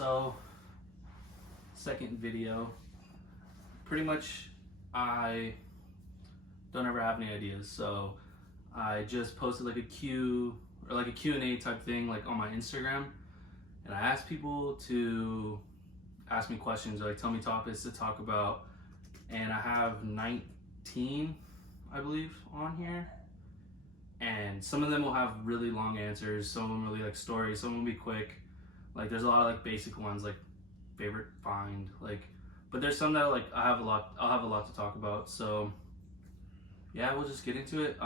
So, second video. Pretty much, I don't ever have any ideas, so I just posted like a Q&A type thing like on my Instagram, and I asked people to ask me questions or like tell me topics to talk about, and I have 19, I believe, on here. And some of them will have really long answers, some of them really like stories, some will be quick. Like there's a lot of like basic ones like favorite find, like, but there's some that like I'll have a lot to talk about. So yeah, we'll just get into it.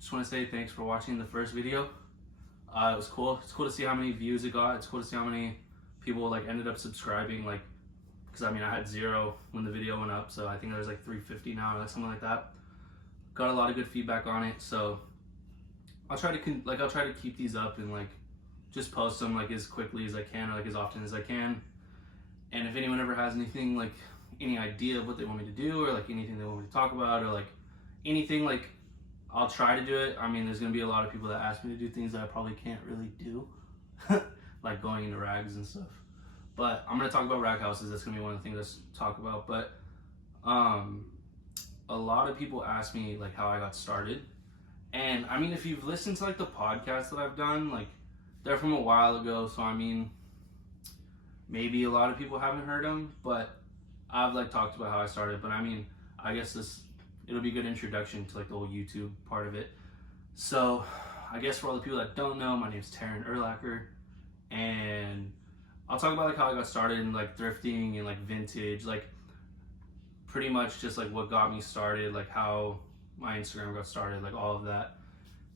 Just want to say thanks for watching the first video. It was cool. It's cool to see how many views it got. It's cool to see how many people like ended up subscribing, like, because I mean I had 0 when the video went up, so I think there's like 350 now or like something like that. Got a lot of good feedback on it, so I'll try to keep these up and like just post them like as quickly as I can or like as often as I can. And if anyone ever has anything, like any idea of what they want me to do or like anything they want me to talk about or like anything, like I'll try to do it. I mean, there's gonna be a lot of people that ask me to do things that I probably can't really do, like going into rags and stuff. But I'm gonna talk about Raghouses. That's gonna be one of the things let's talk about. But a lot of people ask me like how I got started. And I mean, if you've listened to like the podcasts that I've done, like they're from a while ago, so I mean, maybe a lot of people haven't heard them, but I've like talked about how I started. But I mean, I guess it'll be a good introduction to like the whole YouTube part of it. So I guess for all the people that don't know, my name's Taryn Erlacher, and I'll talk about like how I got started in like thrifting and like vintage, like pretty much just like what got me started, like how my Instagram got started, like all of that.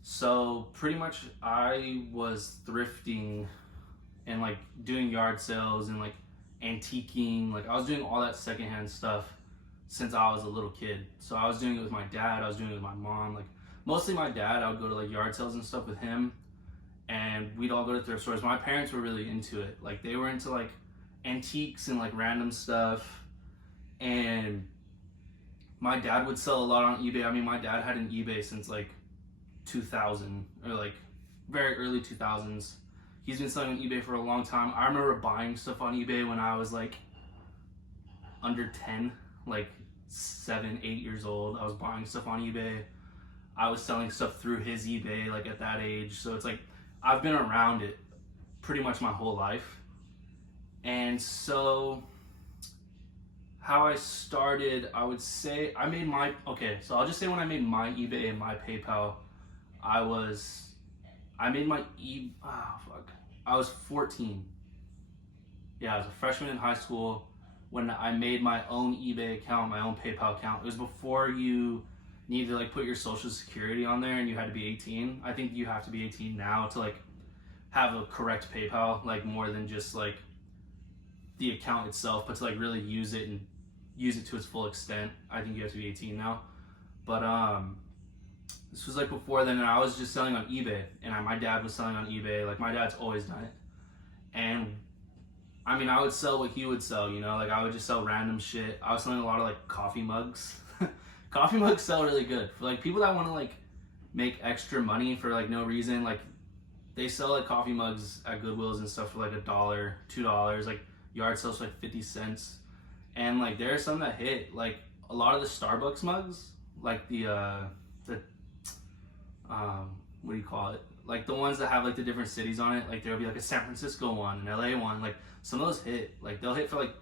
So pretty much I was thrifting and like doing yard sales and like antiquing, like I was doing all that secondhand stuff since I was a little kid. So I was doing it with my dad, I was doing it with my mom, like mostly my dad. I would go to like yard sales and stuff with him, and we'd all go to thrift stores. My parents were really into it, like they were into like antiques and like random stuff. And my dad would sell a lot on eBay. I mean, my dad had an eBay since like 2000 or like very early 2000s. He's been selling on eBay for a long time. I remember buying stuff on eBay when I was like under 10, like 7, 8 years old. I was buying stuff on eBay. I was selling stuff through his eBay like at that age. So it's like I've been around it pretty much my whole life. And so how I started, I would say I made my, so I'll just say when I made my eBay and my PayPal, I was 14. Yeah, I was a freshman in high school when I made my own eBay account, my own PayPal account. It was before you needed to like put your social security on there and you had to be 18. I think you have to be 18 now to like have a correct PayPal, like more than just like the account itself, but to like really use it and use it to its full extent. I think you have to be 18 now. But this was like before then, and I was just selling on eBay, and my dad was selling on eBay. Like my dad's always done it. And I mean, I would sell what he would sell, you know, like I would just sell random shit. I was selling a lot of like coffee mugs. Coffee mugs sell really good for like people that want to like make extra money for like no reason. Like they sell like coffee mugs at Goodwills and stuff for like $1, $2, like yard sales for like 50 cents. And like there are some that hit, like a lot of the Starbucks mugs, like the what do you call it? Like the ones that have like the different cities on it, like there'll be like a San Francisco one, an LA one, like some of those hit, like they'll hit for like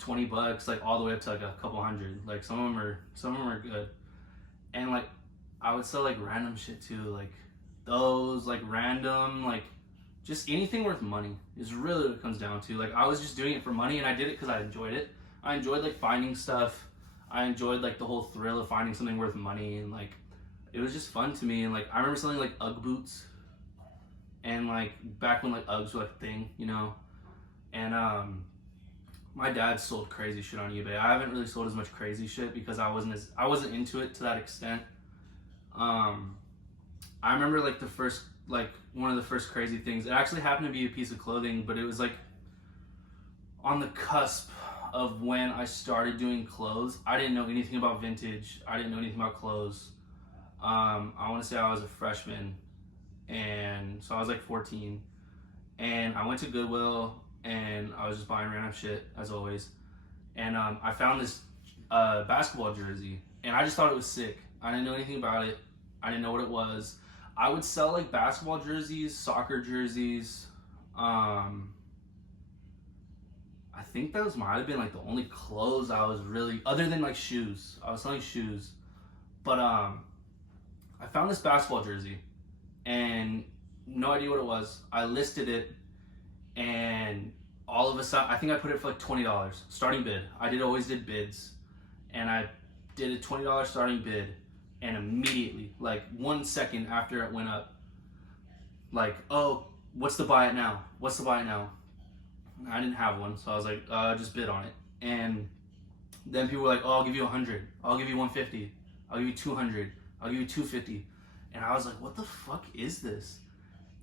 $20, like all the way up to like a couple hundred. Like some of them are good. And like I would sell like random shit too, like those, like random, like just anything worth money is really what it comes down to. Like I was just doing it for money, and I did it because I enjoyed it. I enjoyed like finding stuff. I enjoyed like the whole thrill of finding something worth money, and like it was just fun to me. And like I remember selling like Ugg boots, and like back when like Uggs were like a thing, you know. And my dad sold crazy shit on eBay. I haven't really sold as much crazy shit because I wasn't into it to that extent. I remember like one of the first crazy things. It actually happened to be a piece of clothing, but it was like on the cusp of when I started doing clothes. I didn't know anything about vintage. I didn't know anything about clothes. I want to say I was a freshman, and so I was like 14, and I went to Goodwill and I was just buying random shit as always. And I found this basketball jersey, and I just thought it was sick. I didn't know anything about it. I didn't know what it was. I would sell like basketball jerseys, soccer jerseys. I think those might have been like the only clothes I was really, other than like shoes. I was selling shoes, but I found this basketball jersey, and no idea what it was. I listed it, and all of a sudden, I think I put it for like $20 starting bid. I always did bids, and I did a $20 starting bid, and immediately, like 1 second after it went up, like, oh, what's the buy it now? What's the buy it now? I didn't have one, so I was like, just bid on it. And then people were like, oh, I'll give you 100, I'll give you 150, I'll give you 200, I'll give you 250. And I was like, what the fuck is this?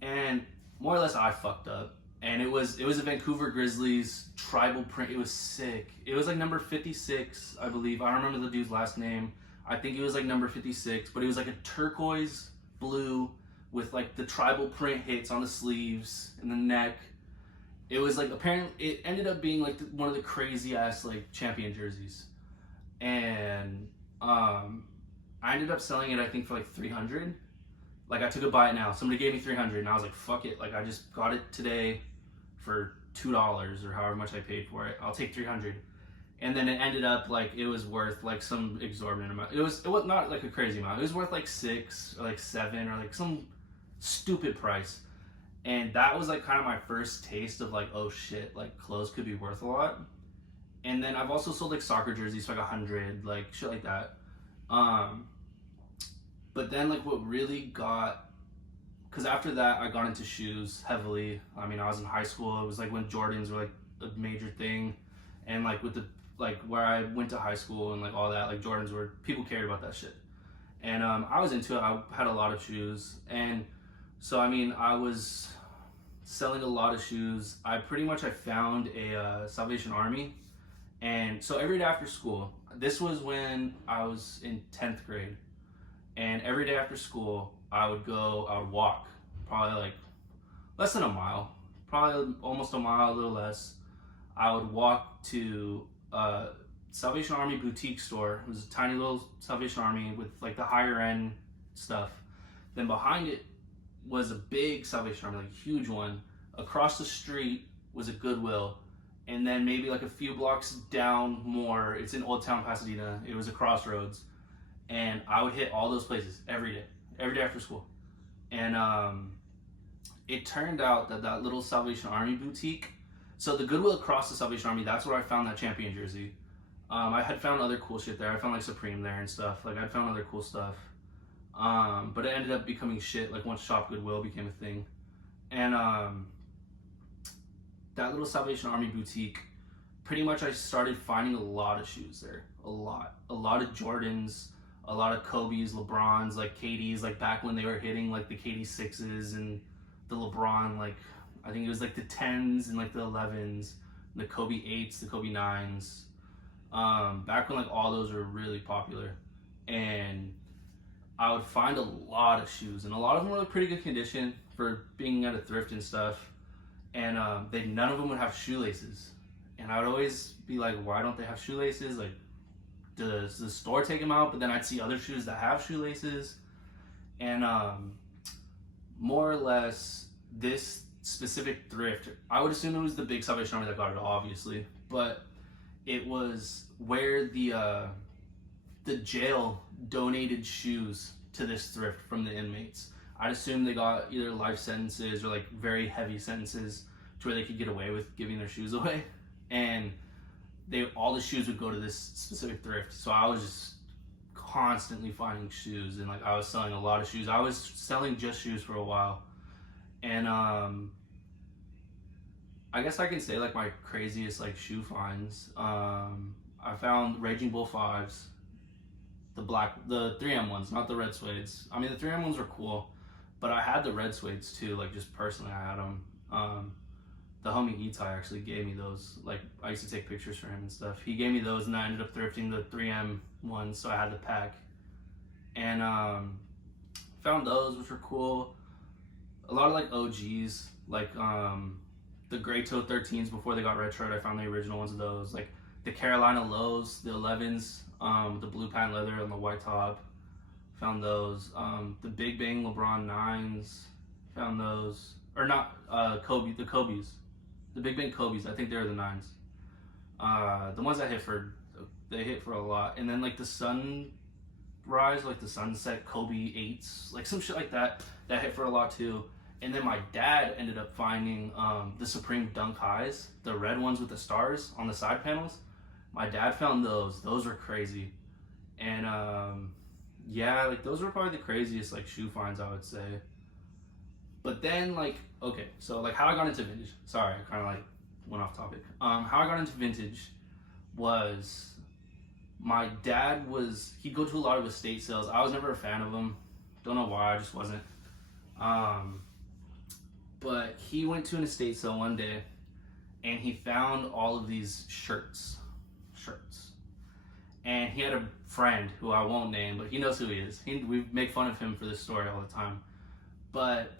And more or less, I fucked up. And it was a Vancouver Grizzlies tribal print. It was sick. It was like number 56, I believe. I don't remember the dude's last name. I think it was like number 56, but it was like a turquoise blue with like the tribal print hits on the sleeves and the neck. It was like, apparently it ended up being like one of the crazy ass like champion jerseys. And I ended up selling it, I think, for like 300. Like, I took a buy it now. Somebody gave me 300, and I was like, fuck it. Like, I just got it today for $2 or however much I paid for it. I'll take 300. And then it ended up like it was worth like some exorbitant amount. It was not like a crazy amount. It was worth like 6 or like 7 or like some stupid price. And that was like kind of my first taste of like, oh shit, like clothes could be worth a lot. And then I've also sold like soccer jerseys for like 100, like shit like that. But then like what really got, because after that I got into shoes heavily. I mean, I was in high school. It was like when Jordans were like a major thing, and like with the like where I went to high school and like all that, like Jordans were, people cared about that shit. And I was into it. I had a lot of shoes, and so I mean I was selling a lot of shoes. I found a Salvation Army, and so every day after school, this was when I was in 10th grade, and every day after school I would walk probably like less than a mile, probably almost a mile, a little less. I would walk to Salvation Army boutique store. It was a tiny little Salvation Army with like the higher end stuff. Then behind it was a big Salvation Army, like a huge one. Across the street was a Goodwill. And then maybe like a few blocks down more, it's in Old Town, Pasadena. It was a Crossroads. And I would hit all those places every day after school. And it turned out that little Salvation Army boutique, so the Goodwill across the Salvation Army, that's where I found that champion jersey. I had found other cool shit there. I found like Supreme there and stuff. Like, I'd found other cool stuff. But it ended up becoming shit, like once Shop Goodwill became a thing. And that little Salvation Army boutique, pretty much I started finding a lot of shoes there. A lot of Jordans, a lot of Kobe's, LeBrons, like KD's, like back when they were hitting like the KD 6s and the LeBron, like I think it was like the 10s and like the 11s, the Kobe 8s, the Kobe 9s. Back when like all those were really popular. And I would find a lot of shoes, and a lot of them were like pretty good condition for being at a thrift and stuff. And none of them would have shoelaces. And I would always be like, why don't they have shoelaces? Like, does the store take them out? But then I'd see other shoes that have shoelaces. And more or less, this specific thrift, I would assume it was the big Salvation Army that got it, obviously. But it was where the jail donated shoes to this thrift from the inmates. I'd assume they got either life sentences or like very heavy sentences to where they could get away with giving their shoes away. And all the shoes would go to this specific thrift. So I was just constantly finding shoes, and like I was selling a lot of shoes. I was selling just shoes for a while. And I guess I can say like my craziest like shoe finds. I found Raging Bull 5s, the 3M ones, not the red suedes. I mean, the 3M ones were cool, but I had the red suedes too. Like, just personally, I had them. The homie Itai actually gave me those. Like, I used to take pictures for him and stuff. He gave me those, and I ended up thrifting the 3M ones, so I had the pack. And found those, which were cool. A lot of like OGs, like the gray toe 13s before they got retroed. I found the original ones of those. Like the Carolina lows, the 11s, the blue patent leather on the white top. Found those. The Big Bang LeBron 9s. Found those. Or not, Kobe, the Kobe's. The Big Bang Kobe's, I think they were the 9s. The ones that they hit for a lot. And then like the Sunrise, like the Sunset Kobe 8s, like some shit like that hit for a lot too. And then my dad ended up finding the Supreme Dunk Highs, the red ones with the stars on the side panels. My dad found those. Those were crazy. And yeah, like those were probably the craziest like shoe finds, I would say. But then like, okay, so like how I got into vintage. Sorry, I kind of like went off topic. How I got into vintage was my dad he'd go to a lot of estate sales. I was never a fan of them. Don't know why, I just wasn't. But he went to an estate sale one day and he found all of these shirts. And he had a friend who I won't name, but he knows who he is. We make fun of him for this story all the time. But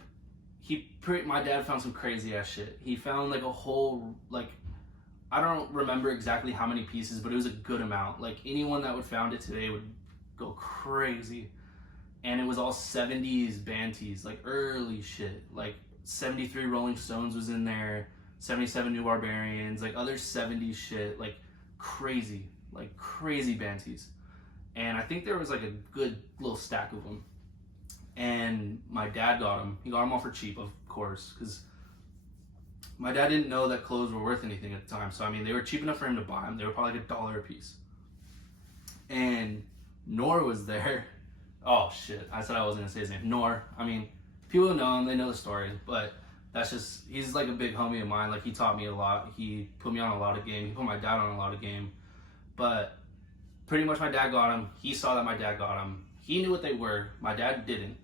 my dad found some crazy ass shit. He found like a whole, like, I don't remember exactly how many pieces, but it was a good amount. Like anyone that would found it today would go crazy. And it was all 70s band tees, like early shit. Like 73 Rolling Stones was in there, 77 New Barbarians, like other 70s shit, like crazy band tees. And I think there was like a good little stack of them. And my dad got them. He got them all for cheap, of course, because my dad didn't know that clothes were worth anything at the time. So I mean, they were cheap enough for him to buy them. They were probably like $1 a piece. And Nor was there. Oh shit, I said I wasn't gonna say his name. Nor, I mean, people know him, they know the story, but that's just, he's like a big homie of mine. Like he taught me a lot. He put me on a lot of game. He put my dad on a lot of game. But pretty much my dad got them. He saw that my dad got them. He knew what they were. My dad didn't.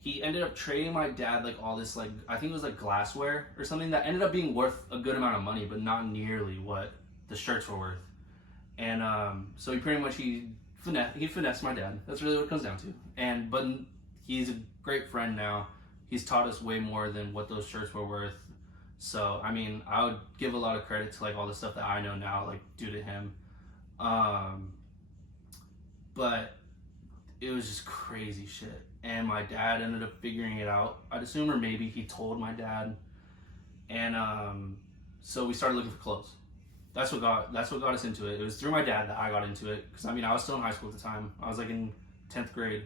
He ended up trading my dad like all this, like, I think it was like glassware or something that ended up being worth a good amount of money, but not nearly what the shirts were worth. And so he pretty much, he finessed my dad. That's really what it comes down to. But he's a great friend now. He's taught us way more than what those shirts were worth. So I mean, I would give a lot of credit to like all the stuff that I know now, like due to him. But it was just crazy shit. And my dad ended up figuring it out, I'd assume, or maybe he told my dad. And so we started looking for clothes. That's what got us into it. It was through my dad that I got into it, because I mean, I was still in high school at the time. I was like in 10th grade.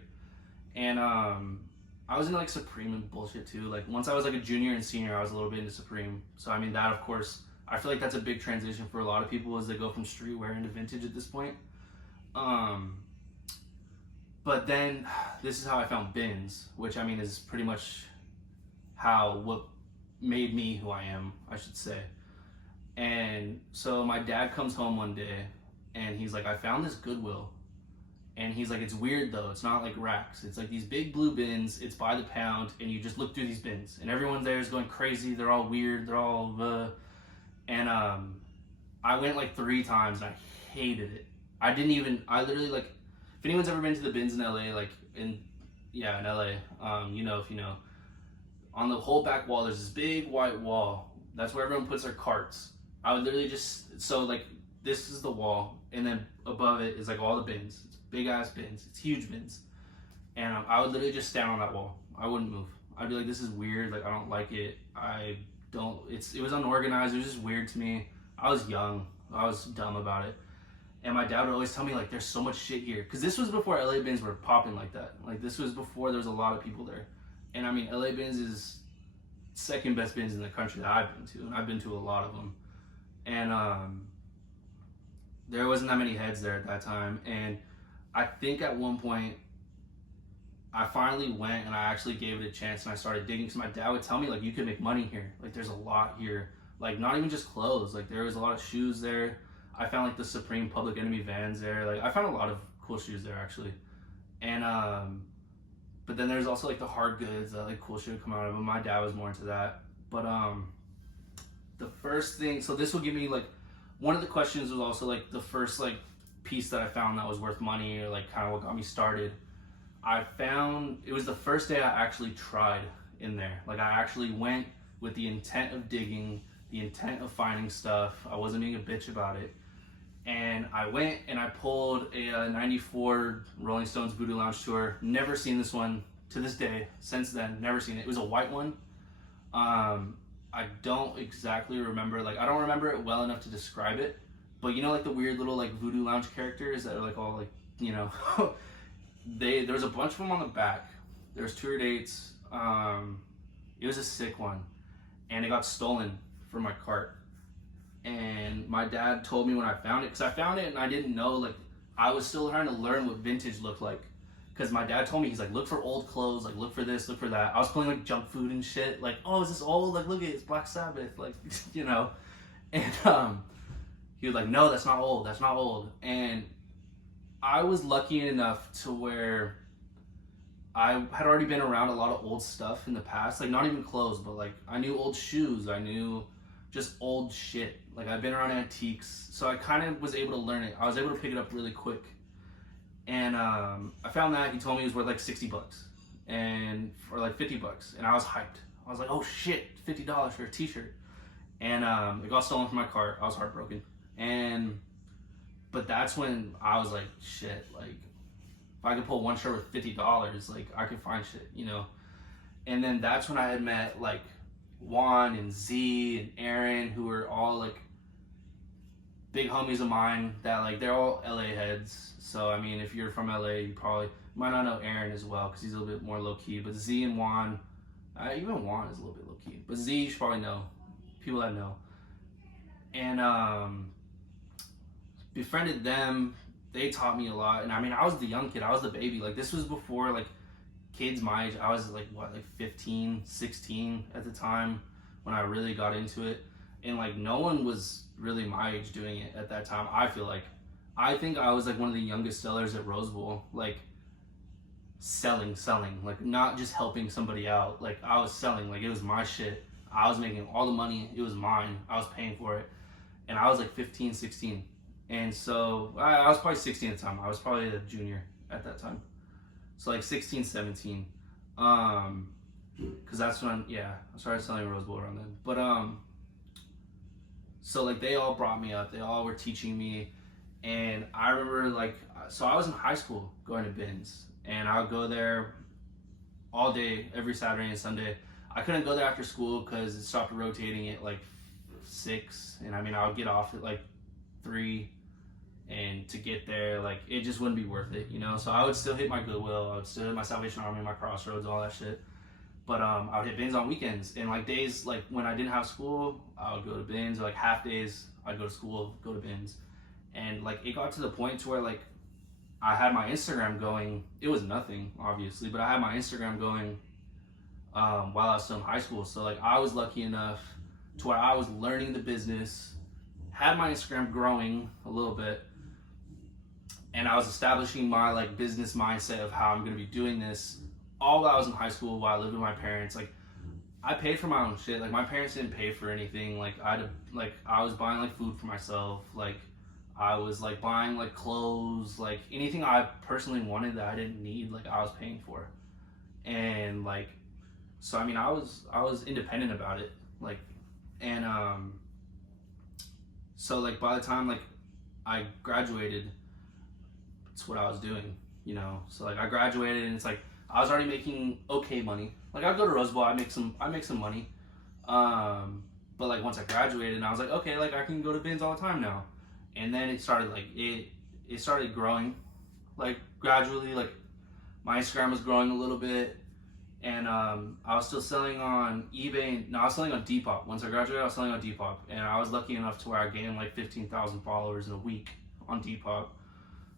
And I was into like Supreme and bullshit too. Like once I was like a junior and senior, I was a little bit into Supreme. So I mean, that of course, I feel like that's a big transition for a lot of people as they go from streetwear into vintage at this point. But then this is how I found bins, which I mean is pretty much what made me who I am, I should say. And so my dad comes home one day and he's like, I found this Goodwill. And he's like, it's weird though, it's not like racks. It's like these big blue bins, it's by the pound, and you just look through these bins. And everyone there is going crazy, they're all weird, they're all And I went like 3 times and I hated it. I literally like, if anyone's ever been to the bins in LA, like in LA, you know, if you know, on the whole back wall, there's this big white wall. That's where everyone puts their carts. I would literally so like, this is the wall, and then above it is like all the bins. It's big ass bins, it's huge bins. And I would literally just stand on that wall. I wouldn't move. I'd be like, this is weird, like I don't like it. It was unorganized, it was just weird to me. I was young, I was dumb about it. And my dad would always tell me like, there's so much shit here. Cause this was before LA bins were popping like that. Like this was before there was a lot of people there. And I mean, LA bins is second best bins in the country that I've been to. And I've been to a lot of them. And there wasn't that many heads there at that time. And I think at one point, I finally went and I actually gave it a chance and I started digging. Cause my dad would tell me like, you can make money here. Like there's a lot here. Like not even just clothes. Like there was a lot of shoes there. I found like the Supreme Public Enemy Vans there. Like I found a lot of cool shoes there actually. And but then there's also like the hard goods that like cool shit would come out of them. My dad was more into that. But the first thing, so this will give me like, one of the questions was also like the first like piece that I found that was worth money, or like kind of what got me started. It was the first day I actually tried in there. Like I actually went with the intent of digging, the intent of finding stuff. I wasn't being a bitch about it. And I went and I pulled a 94 Rolling Stones Voodoo Lounge tour. Never seen this one to this day. Since then, never seen it. It was a white one. I don't exactly remember, like, I don't remember it well enough to describe it, but you know, like the weird little like Voodoo Lounge characters that are like all like, you know, there was a bunch of them on the back. There's tour dates. It was a sick one, and it got stolen from my cart. And my dad told me when I found it, because I found it and I didn't know, like, I was still trying to learn what vintage looked like. Because my dad told me, he's like, look for old clothes, like, look for this, look for that. I was pulling, like, junk food and shit. Like, oh, is this old? Like, look at it, it's Black Sabbath. Like, you know. And he was like, no, that's not old. That's not old. And I was lucky enough to where I had already been around a lot of old stuff in the past. Like, not even clothes, but, like, I knew old shoes. I knew just old shit. Like, I've been around antiques. So I kind of was able to learn it. I was able to pick it up really quick. And I found that. He told me it was worth like $60 and or like $50, and I was hyped. I was like, oh shit, $50 for a t-shirt. And it got stolen from my cart. I was heartbroken. But that's when I was like, shit, like, if I could pull one shirt with $50, like, I could find shit, you know. And then that's when I had met like Juan and Z and Aaron, who were all like big homies of mine that, like, they're all LA heads. So, I mean, if you're from LA, you probably might not know Aaron as well, because he's a little bit more low-key. But Z and Juan, even Juan is a little bit low-key. But Z, you should probably know. People that know. And befriended them. They taught me a lot. And, I mean, I was the young kid. I was the baby. Like, this was before, like, kids my age. I was, like, what, like 15, 16 at the time when I really got into it. And, like, no one was really my age doing it at that time, I feel like. I think I was like one of the youngest sellers at Rose Bowl, like selling, like not just helping somebody out. Like, I was selling, like it was my shit. I was making all the money. It was mine. I was paying for it. And I was like 15, 16. And so I was probably 16 at the time. I was probably a junior at that time. So like 16, 17. Cause that's when, I started selling Rose Bowl around then. But, so like they all brought me up. They all were teaching me. And I remember, like, so I was in high school going to bins, and I would go there all day, every Saturday and Sunday. I couldn't go there after school because it stopped rotating at like 6, and I mean, I would get off at like 3, and to get there, like, it just wouldn't be worth it, you know? So I would still hit my Goodwill, I would still hit my Salvation Army, my Crossroads, all that shit. But I would hit bins on weekends, and like days, like when I didn't have school, I would go to bins, or like half days, I'd go to school, go to bins. And like it got to the point to where like I had my Instagram going. It was nothing, obviously, but I had my Instagram going while I was still in high school. So like I was lucky enough to where I was learning the business, had my Instagram growing a little bit, and I was establishing my like business mindset of how I'm gonna be doing this all while I was in high school, while I lived with my parents. Like, I paid for my own shit. Like, my parents didn't pay for anything. Like, I was buying like food for myself. Like, I was like buying like clothes, like anything I personally wanted that I didn't need, like I was paying for. And like, so I mean, I was independent about it. Like, and so like by the time like I graduated, that's what I was doing, you know. So like I graduated, and it's like I was already making okay money. Like, I'd go to Rose Bowl, I make some money. But like once I graduated, and I was like, okay, like I can go to bins all the time now. And then it started like it started growing, like gradually. Like my Instagram was growing a little bit, and I was still selling on eBay. No, I was selling on Depop. Once I graduated, I was selling on Depop, and I was lucky enough to where I gained like 15,000 followers in a week on Depop.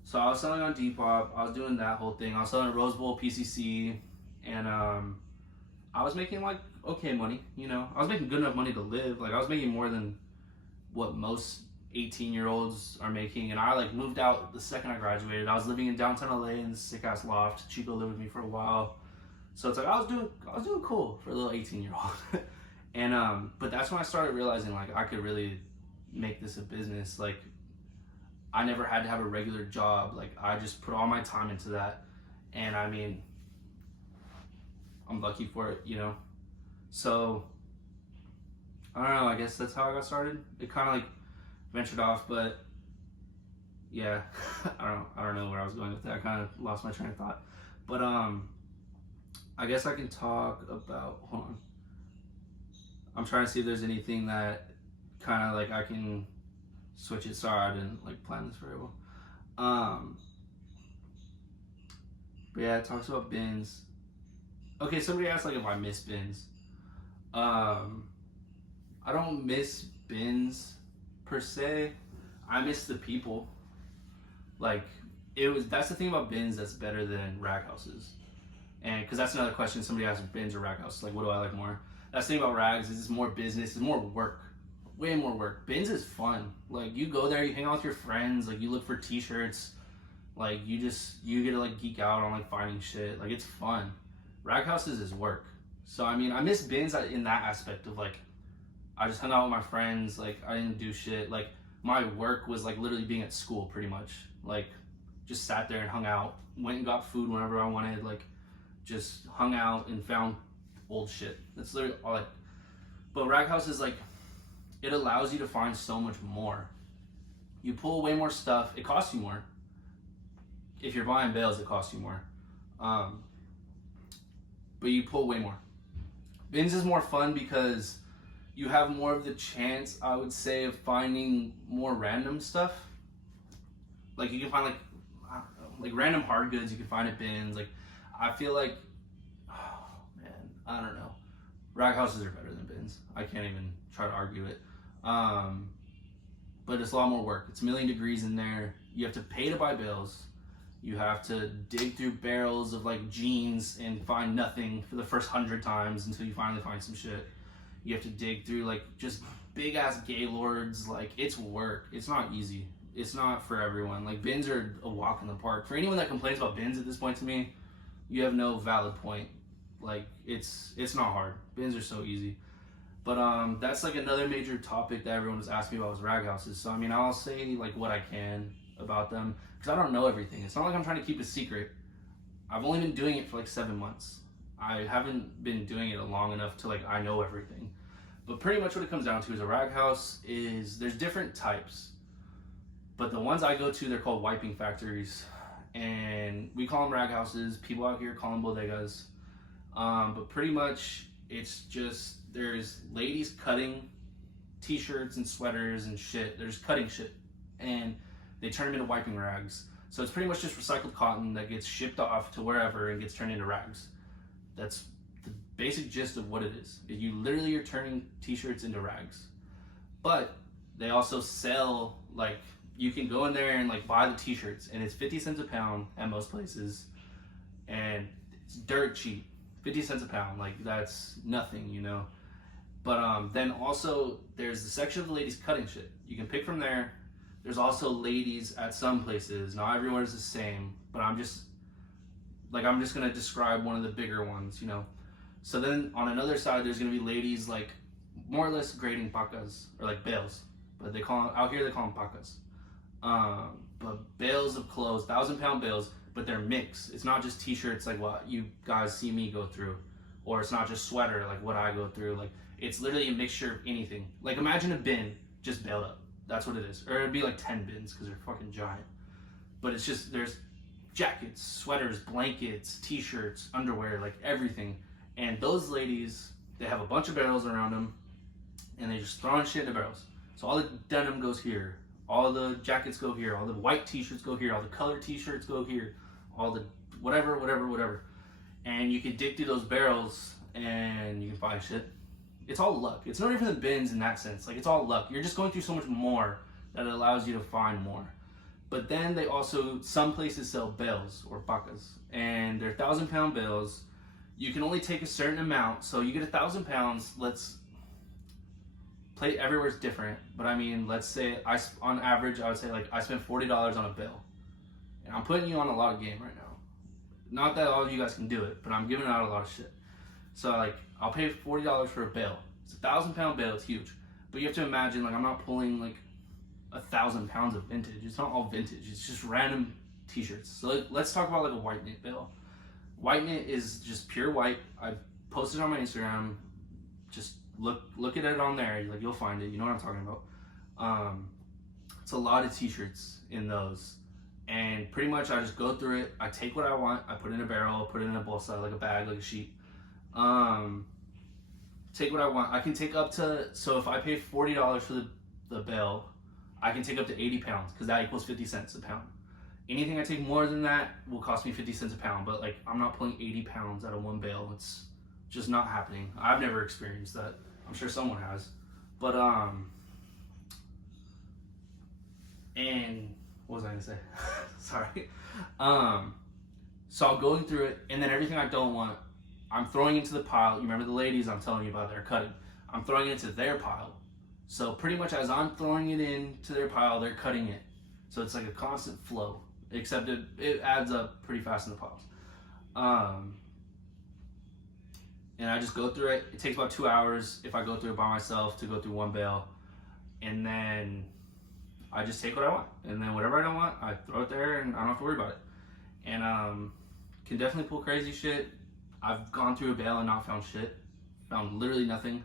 So I was selling on Depop. I was doing that whole thing. I was selling at Rose Bowl, PCC, and I was making like okay money. You know, I was making good enough money to live. Like, I was making more than what most 18-year-olds are making. And I like moved out the second I graduated. I was living in downtown LA in this sick ass loft. Chico lived with me for a while, so it's like I was doing cool for a little 18-year-old. And but that's when I started realizing like I could really make this a business. Like, I never had to have a regular job. Like, I just put all my time into that, and I mean, I'm lucky for it, you know. So I don't know. I guess that's how I got started. It kind of like ventured off, but yeah, I don't know where I was going with that. I kind of lost my train of thought. But I guess I can talk about. Hold on. I'm trying to see if there's anything that kind of like I can switch it. Sorry, I didn't like plan this very well. But yeah, it talks about bins. Okay, somebody asked like if I miss bins. I don't miss bins per se. I miss the people. Like that's the thing about bins that's better than Raghouses. And because that's another question somebody asked, bins or Raghouses. Like, what do I like more? That's the thing about rags is it's more business, it's more work, way more work. Bins is fun. Like you go there, you hang out with your friends, like you look for t-shirts, like you get to like geek out on like finding shit. Like it's fun. Raghouses is work. So I mean, I miss bins in that aspect of like, I just hung out with my friends. Like I didn't do shit. Like my work was like literally being at school pretty much. Like just sat there and hung out, went and got food whenever I wanted. Like just hung out and found old shit. That's literally all I. But Raghouse is like, it allows you to find so much more. You pull way more stuff. It costs you more. If you're buying bales, it costs you more. But you pull way more. Bins is more fun because you have more of the chance, I would say, of finding more random stuff. Like you can find like, I don't know, like random hard goods you can find at bins. Like I feel like, oh man, I don't know. Raghouses are better than bins. I can't even try to argue it. But it's a lot more work. It's a million degrees in there. You have to pay to buy bales. You have to dig through barrels of like jeans and find nothing for the first 100 times until you finally find some shit. You have to dig through like just big ass gaylords. Like it's work. It's not easy. It's not for everyone. Like bins are a walk in the park. For anyone that complains about bins at this point to me, you have no valid point. Like it's not hard. Bins are so easy. But that's like another major topic that everyone was asking me about was Raghouses. So I mean, I'll say like what I can about them because I don't know everything. It's not like I'm trying to keep a secret. I've only been doing it for like 7 months. I haven't been doing it long enough to like I know everything. But pretty much what it comes down to is a raghouse is there's different types. But the ones I go to, they're called wiping factories. And we call them raghouses. People out here call them bodegas. But pretty much it's just there's ladies cutting t-shirts and sweaters and shit. They're just cutting shit. And they turn them into wiping rags. So it's pretty much just recycled cotton that gets shipped off to wherever and gets turned into rags. That's the basic gist of what it is. You literally are turning t-shirts into rags. But they also sell, like, you can go in there and like buy the t-shirts and it's 50 cents a pound at most places. And it's dirt cheap. 50 cents a pound, like that's nothing, you know. But then also there's the section of the ladies cutting shit. You can pick from there. There's also ladies at some places. Not everywhere is the same, but I'm just gonna describe one of the bigger ones, you know. So then on another side, there's gonna be ladies like more or less grading pacas or like bales, but they call them, out here they call them pacas. But bales of clothes, 1,000-pound bales, but they're mixed. It's not just t-shirts like what you guys see me go through, or it's not just sweater like what I go through. Like it's literally a mixture of anything. Like imagine a bin just baled up. That's what it is. Or it'd be like 10 bins because they're fucking giant. But it's just, there's jackets, sweaters, blankets, t-shirts, underwear, like everything. And those ladies, they have a bunch of barrels around them and they just throw in shit in the barrels. So all the denim goes here. All the jackets go here. All the white t-shirts go here. All the colored t-shirts go here. All the whatever. And you can dig through those barrels and you can find shit. It's all luck. It's no different than bins in that sense. Like it's all luck. You're just going through so much more that it allows you to find more. But then they also, some places sell bales or pacas, and they're 1,000-pound bales. You can only take a certain amount. So you get 1,000 pounds. Let's play everywhere's different. But I mean, let's say on average, I would say like I spent $40 on a bale, and I'm putting you on a lot of game right now. Not that all of you guys can do it, but I'm giving out a lot of shit. So like, I'll pay $40 for a bale. It's a 1,000-pound bale. It's huge. But you have to imagine, like, I'm not pulling like 1,000 pounds of vintage. It's not all vintage. It's just random t-shirts. So let's talk about like a white knit bale. White knit is just pure white. I posted on my Instagram, just look at it on there. Like, you'll find it. You know what I'm talking about. It's a lot of t-shirts in those, and pretty much I just go through it. I take what I want. I put it in a barrel. Put it in a bolsa, like a bag, like a sheet. Take what I want. I can take up to, so if I pay $40 for the bale, I can take up to 80 pounds, because that equals 50 cents a pound. Anything I take more than that will cost me 50 cents a pound, but like, I'm not pulling 80 pounds out of one bale. It's just not happening. I've never experienced that. I'm sure someone has. But, and what was I gonna say? Sorry. So I'm going through it, and then everything I don't want, I'm throwing into the pile. You remember the ladies I'm telling you about that are cutting? I'm throwing it into their pile. So pretty much as I'm throwing it into their pile, they're cutting it. So it's like a constant flow, except it adds up pretty fast in the piles. And I just go through it. It takes about 2 hours if I go through it by myself to go through one bale. And then I just take what I want. And then whatever I don't want, I throw it there, and I don't have to worry about it. And can definitely pull crazy shit. I've gone through a bale and not found shit. Found literally nothing.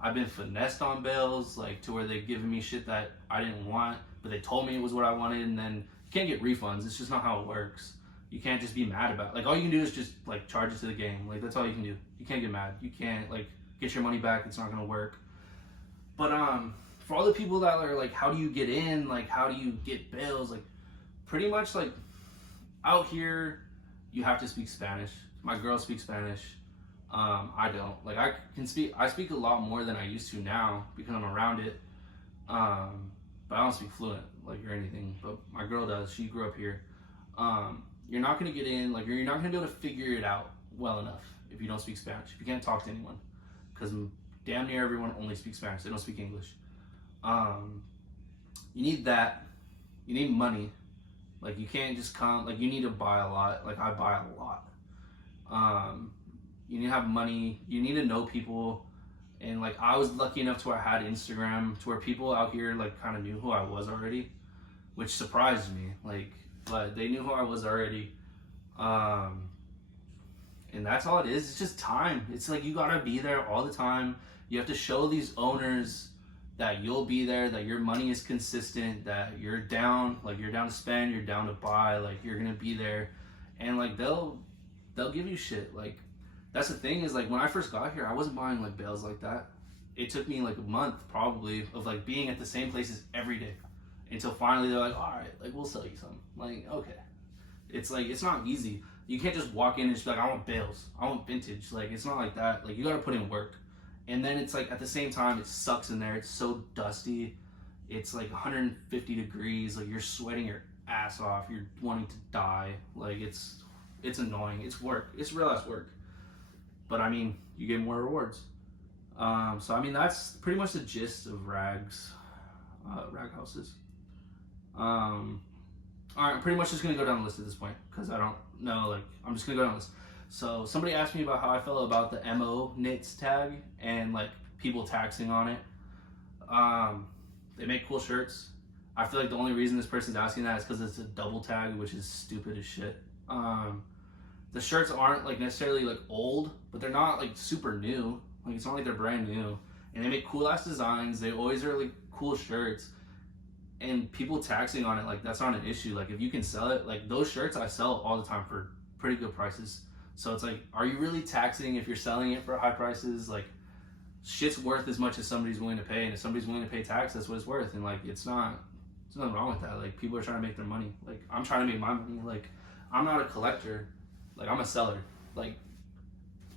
I've been finessed on bales, like to where they've given me shit that I didn't want, but they told me it was what I wanted, and then you can't get refunds. It's just not how it works. You can't just be mad about it. Like, all you can do is just like charge it to the game. Like, that's all you can do. You can't get mad. You can't like get your money back. It's not gonna work. But for all the people that are like, how do you get in? Like, how do you get bales? Like, pretty much like out here, you have to speak Spanish. My girl speaks Spanish. I don't. Like, I speak a lot more than I used to now because I'm around it. But I don't speak fluent, like, or anything. But my girl does. She grew up here. You're not going to get in, like, you're not going to be able to figure it out well enough if you don't speak Spanish, if you can't talk to anyone. Because damn near everyone only speaks Spanish. They don't speak English. You need that. You need money. Like, you can't just come, like, you need to buy a lot. Like, I buy a lot. You need to have money. You need to know people. And like, I was lucky enough to where I had Instagram, to where people out here like kind of knew who I was already, which surprised me. Like, but they knew who I was already. And that's all it is. It's just time. It's like, you gotta be there all the time. You have to show these owners that you'll be there, that your money is consistent, that you're down, like you're down to spend, you're down to buy, like you're gonna be there. And like, they'll give you shit. Like, that's the thing, is like, when I first got here, I wasn't buying like bales like that. It took me like a month probably of like being at the same places every day, until finally they're like, all right, like, we'll sell you some. Like, okay. It's like, it's not easy. You can't just walk in and just be like, I want bales, I want vintage. Like, it's not like that. Like, you gotta put in work. And then it's like, at the same time, it sucks in there. It's so dusty. It's like 150 degrees. Like, you're sweating your ass off. You're wanting to die. Like, it's annoying. It's work. It's real ass work. But I mean, you get more rewards. So I mean, that's pretty much the gist of Raghouses. All right, I'm pretty much just gonna go down the list at this point, because I don't know. Like, I'm just gonna go down the list. So somebody asked me about how I felt about the MO knits tag and like people taxing on it. They make cool shirts. I feel like the only reason this person's asking that is because it's a double tag, which is stupid as shit. The shirts aren't like necessarily like old, but they're not like super new. Like, it's not like they're brand new. And they make cool ass designs. They always are like cool shirts. And people taxing on it, like, that's not an issue. Like, if you can sell it, like, those shirts I sell all the time for pretty good prices. So it's like, are you really taxing if you're selling it for high prices? Like, shit's worth as much as somebody's willing to pay. And if somebody's willing to pay tax, that's what it's worth. And like, there's nothing wrong with that. Like, people are trying to make their money. Like, I'm trying to make my money. Like, I'm not a collector. Like, I'm a seller. Like,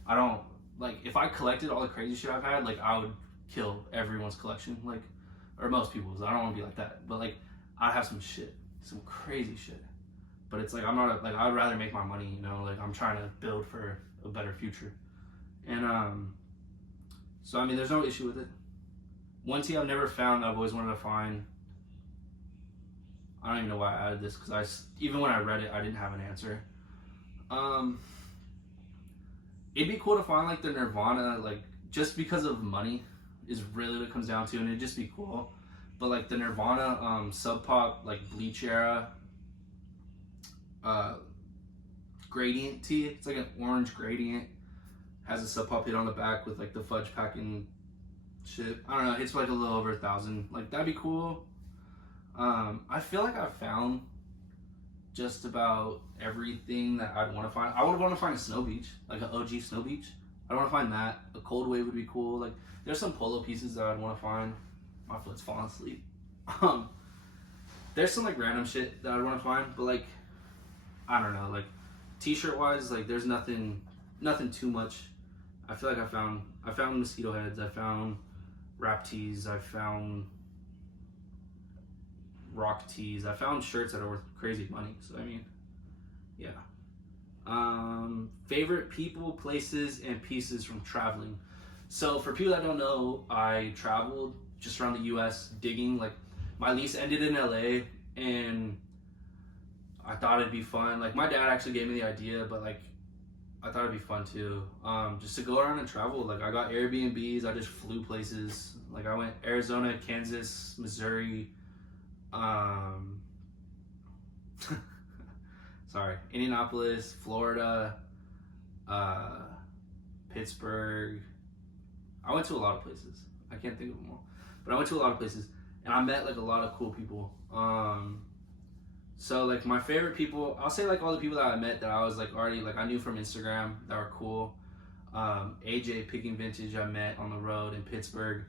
I don't, like, if I collected all the crazy shit I've had, like, I would kill everyone's collection, like, or most people's. I don't want to be like that, but like, I have some shit, some crazy shit. But it's like, I'm not, like, I'd rather make my money, you know, like, I'm trying to build for a better future. And, so, I mean, there's no issue with it. One tee I've never found that I've always wanted to find, I don't even know why I added this, because even when I read it, I didn't have an answer. It'd be cool to find like the Nirvana, like, just because of money is really what it comes down to, and it'd just be cool. But like the Nirvana Sub Pop, like, bleach era gradient tee, it's like an orange gradient, has a Sub Pop hit on the back with like the fudge packing shit. I don't know. It's like a little over 1,000. Like that'd be cool. I feel like I found just about everything that I'd want to find. I would want to find a snow beach, like an OG snow beach. I want to find that. A cold wave would be cool. Like there's some polo pieces that I'd want to find. My foot's falling asleep. There's some like random shit that I'd want to find, but like I don't know, like t-shirt wise, like there's nothing too much. I feel like I found mosquito heads, I found wrap tees, I found rock tees, I found shirts that are worth crazy money. So I mean, yeah. Favorite people, places, and pieces from traveling. So for people that don't know, I traveled just around the US digging. Like my lease ended in LA and I thought it'd be fun. Like my dad actually gave me the idea, but like I thought it'd be fun too. Just to go around and travel. Like I got Airbnbs, I just flew places. Like I went Arizona, Kansas, Missouri, Indianapolis, Florida, Pittsburgh. I went to a lot of places. I can't think of them all, but I went to a lot of places and I met like a lot of cool people. So like my favorite people, I'll say like all the people that I met that I was like already like I knew from Instagram that were cool. AJ Picking Vintage I met on the road in Pittsburgh.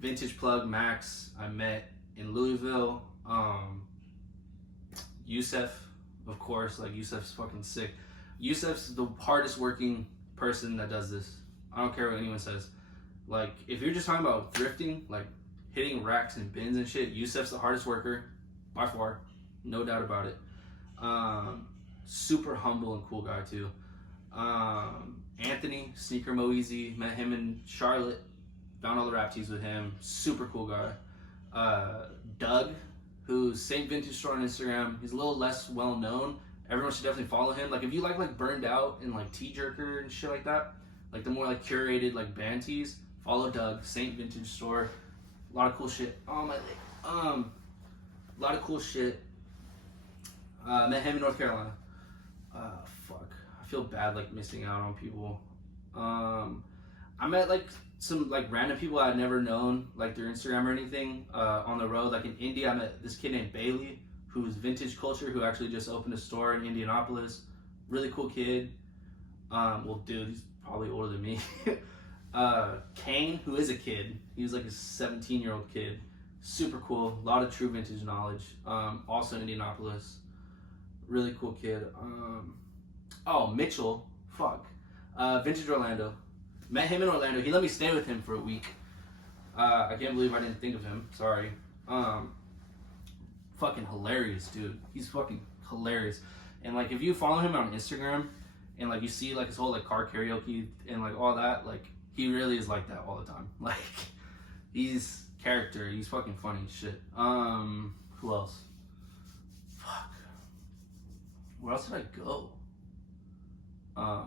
Vintage Plug Max I met in Louisville. Yusef, of course, like Yusef's fucking sick. Yusef's the hardest working person that does this. I don't care what anyone says. Like if you're just talking about thrifting, like hitting racks and bins and shit, Yusef's the hardest worker by far. No doubt about it. Super humble and cool guy too. Anthony, Sneaker Moeezy, met him in Charlotte. Found all the rap tees with him. Super cool guy. Doug, who's Saint Vintage Store on Instagram. He's a little less well known. Everyone should definitely follow him. Like if you like Burned Out and like Tea Jerker and shit like that, like the more like curated like band tees, follow Doug, Saint Vintage Store. A lot of cool shit. Oh my leg. A lot of cool shit. Met him in North Carolina. Fuck. I feel bad like missing out on people. I met like some like random people I'd never known like through Instagram or anything on the road. Like in India, I met this kid named Bailey, who's Vintage Culture, who actually just opened a store in Indianapolis. Really cool kid. Well, dude, he's probably older than me. Kane, who is a kid. He was like a 17-year-old kid. Super cool. A lot of true vintage knowledge. Also in Indianapolis. Really cool kid. Mitchell. Fuck. Vintage Orlando. Met him in Orlando. He let me stay with him for a week. I can't believe I didn't think of him. Sorry. Fucking hilarious, dude. He's fucking hilarious. And like if you follow him on Instagram and like you see like his whole like car karaoke and like all that, like he really is like that all the time. Like he's character. He's fucking funny as shit. Who else? Fuck. Where else did I go? I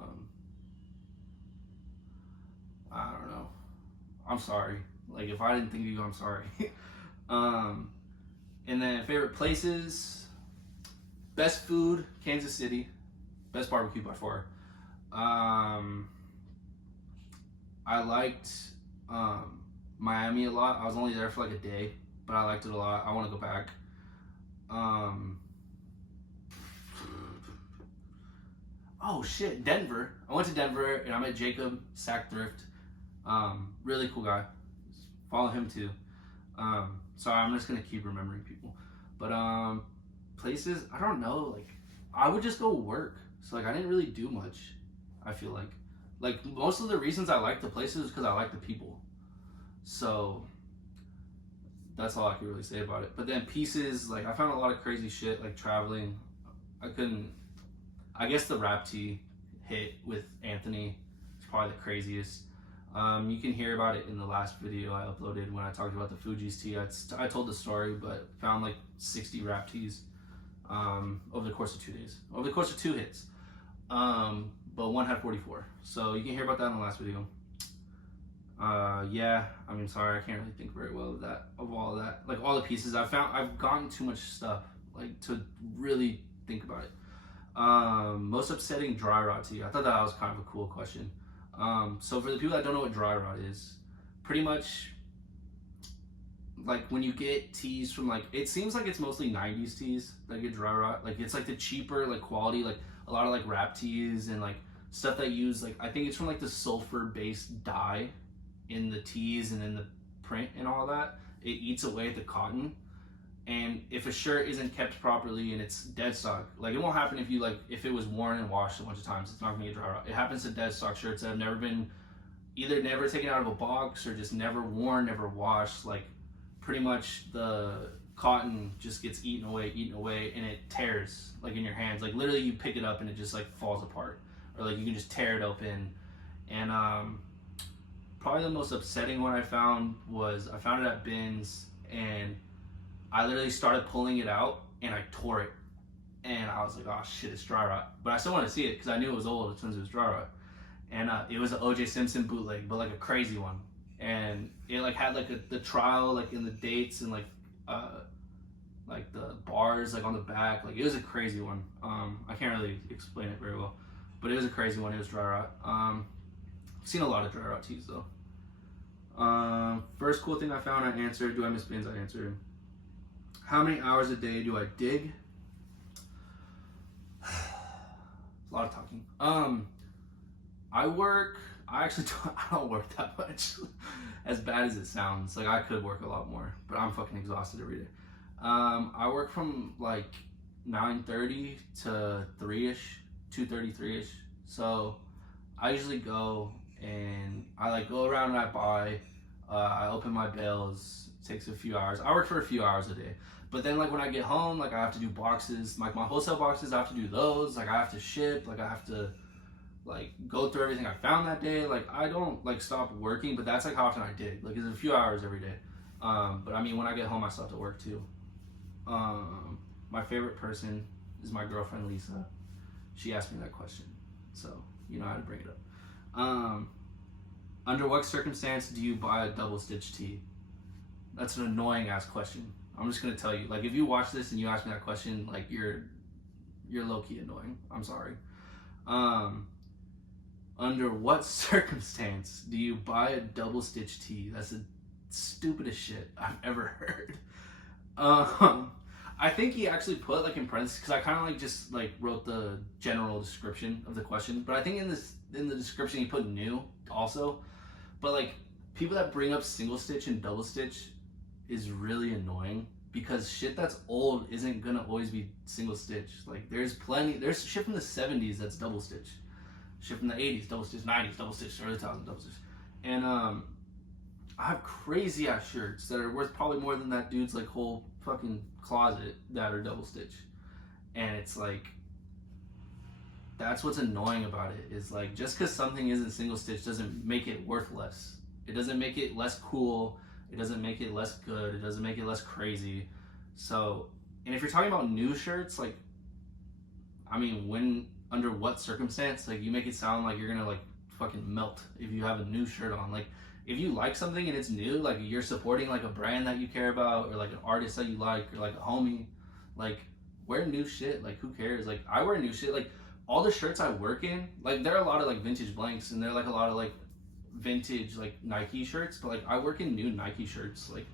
don't know. I'm sorry. Like if I didn't think of you, I'm sorry. And then favorite places, best food, Kansas City, best barbecue by far. I liked Miami a lot. I was only there for like a day, but I liked it a lot. I want to go back. Oh shit, Denver. I went to Denver and I met Jacob, Sack Thrift. Really cool guy. Follow him too. Sorry, I'm just gonna keep remembering people. But places, I don't know, like I would just go work. So like I didn't really do much, I feel like. Like most of the reasons I like the places is because I like the people. So that's all I can really say about it. But then pieces, like I found a lot of crazy shit, like traveling. I guess the rap tee hit with Anthony is probably the craziest. You can hear about it in the last video I uploaded when I talked about the Fuji's tee. I told the story, but found like 60 rap tees over the course of 2 days. Over the course of 2 hits. But one had 44. So you can hear about that in the last video. Yeah, I mean, sorry, I can't really think very well of all of that. Like all the pieces I've gotten too much stuff like to really think about it. Most upsetting dry rot tee. I thought that was kind of a cool question. So for the people that don't know what dry rot is, pretty much like when you get tees from like, it seems like it's mostly 90s tees that get dry rot. Like it's like the cheaper like quality, like a lot of like wrap tees and like stuff that use like, I think it's from like the sulfur based dye in the tees and in the print and all that. It eats away at the cotton. And if a shirt isn't kept properly and it's dead stock, like it won't happen if you like, if it was worn and washed a bunch of times, it's not gonna get dry rot. It happens to dead stock shirts that have never been, either never taken out of a box or just never worn, never washed. Like pretty much the cotton just gets eaten away, and it tears like in your hands. Like literally you pick it up and it just like falls apart, or like you can just tear it open. And probably the most upsetting one I found was, I found it at Bins, and I literally started pulling it out and I tore it, and I was like, oh shit, it's dry rot. But I still want to see it because I knew it was old as soon as it was dry rot. And it was an OJ Simpson bootleg, but like a crazy one. And it like had like the trial like in the dates and like the bars like on the back. Like it was a crazy one. I can't really explain it very well, but it was a crazy one. It was dry rot. I've seen a lot of dry rot tees though. First cool thing I found, I answered. Do I miss Bins? I answered. How many hours a day do I dig? A lot of talking. I don't work that much. As bad as it sounds, like I could work a lot more, but I'm fucking exhausted every day. I work from like 9:30 to 3ish, 2:30, 3ish. So I usually go and I like go around and I buy, I open my bales. It takes a few hours. I work for a few hours a day. But then like when I get home, like I have to do boxes, like my wholesale boxes, I have to do those. Like I have to ship, like I have to like go through everything I found that day. Like I don't like stop working, but that's like how often I dig. Like it's a few hours every day. But I mean, when I get home, I still have to work too. My favorite person is my girlfriend Lisa. She asked me that question, so you know how to bring it up. Under what circumstance do you buy a double stitch tee? That's an annoying ass question. I'm just gonna tell you. Like if you watch this and you ask me that question, like you're low key annoying. I'm sorry. Under what circumstance do you buy a double stitch tee? That's the stupidest shit I've ever heard. I think he actually put like in parentheses, because I kind of like just like wrote the general description of the question, but I think in the description he put new also. But like people that bring up single stitch and double stitch is really annoying, because shit that's old isn't gonna always be single stitch. Like there's shit from the 70s that's double stitch, shit from the 80s double stitch, 90s double stitch, early 2000s double stitch. And I have crazy ass shirts that are worth probably more than that dude's like whole fucking closet that are double stitch. And it's like, that's what's annoying about it, is like just because something isn't single stitch doesn't make it worth less. It doesn't make it less cool. It doesn't make it less good. It doesn't make it less crazy. So, and if you're talking about new shirts, like, I mean, under what circumstance? Like, you make it sound like you're gonna like fucking melt if you have a new shirt on. Like, if you like something and it's new, like you're supporting like a brand that you care about, or like an artist that you like, or like a homie, like wear new shit. Like, who cares? Like, I wear new shit. Like, all the shirts I work in, like there are a lot of like vintage blanks, and there are like a lot of like vintage like Nike shirts, but like I work in new Nike shirts like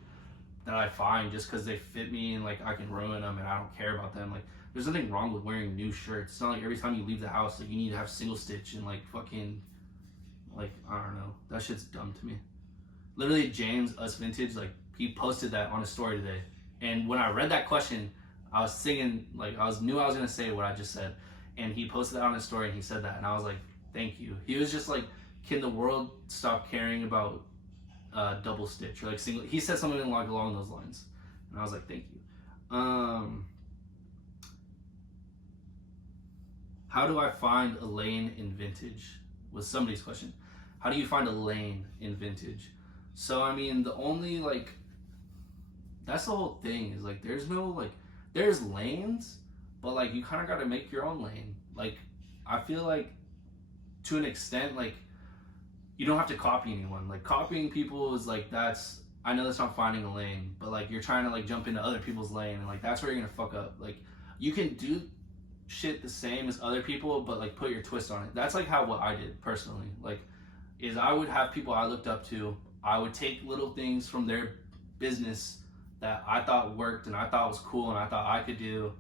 that I find just because they fit me and like I can ruin them and I don't care about them. Like there's nothing wrong with wearing new shirts. It's not like every time you leave the house like you need to have single stitch and like fucking like, I don't know, that shit's dumb to me. Literally James Us Vintage, like he posted that on his story today, and when I read that question I was singing, like knew I was gonna say what I just said, and he posted that on his story and he said that, and I was like, thank you. He was just like, can the world stop caring about double stitch or like single? He said something like along those lines, and I was like, thank you. How do I find a lane in vintage? Was somebody's question. How do you find a lane in vintage? So I mean, the only like, that's the whole thing, is like there's no like, there's lanes, but like you kind of got to make your own lane. Like I feel like to an extent, like you don't have to copy anyone. Like copying people is like, I know that's not finding a lane, but like you're trying to like jump into other people's lane, and like that's where you're gonna fuck up. Like you can do shit the same as other people, but like put your twist on it. That's like what I did personally. Like, is I would have people I looked up to, I would take little things from their business that I thought worked and I thought was cool and I thought I could do.